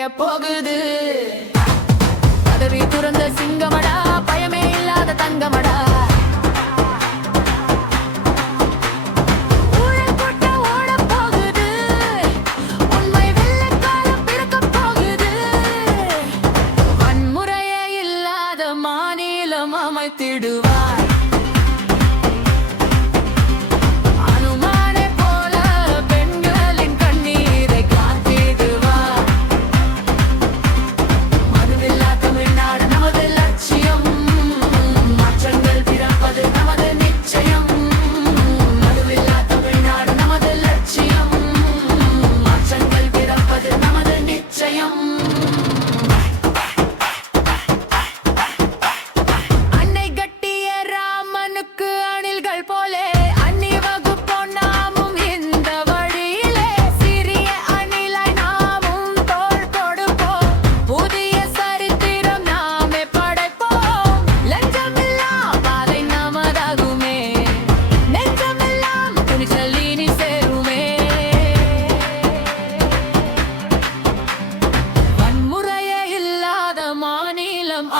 நுழைய போகுது. பதவி துறந்த சிங்கமடா, பயமே இல்லாத தங்கமடா. அமைத்திடுவார் அனுமானை போல பெண்களின் கண்ணீரை காத்திடுவார். மதுவில்லா தமிழ்நாடு நமது லட்சியம், மாற்றங்கள் பிறப்பது நமது நிச்சயம். மதுவில்லா தமிழ்நாடு நமது லட்சியம், மாற்றங்கள் பிறப்பது நமது நிச்சயம்.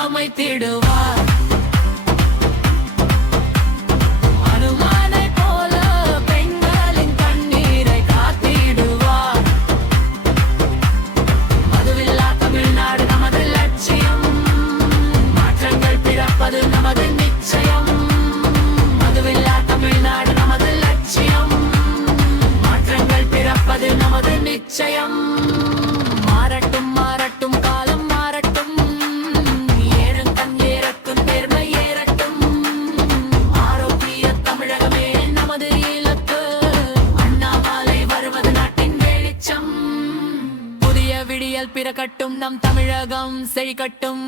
அமைத்திடுவார் அனுமானை போல பெண்களின் கண்ணீரை காத்திடுவார். மதுவில்லா தமிழ்நாடு நமது லட்சியம், மாற்றங்கள் பிறப்பது நமது நிச்சயம். மதுவில்லா தமிழ்நாடு நமது லட்சியம், மாற்றங்கள் பிறப்பது நமது நிச்சயம். மாறட்டும் மாறட்டும் காலம் மாறட்டும், பிறக்கட்டும் நம் தமிழகம் செழிக்கட்டும்.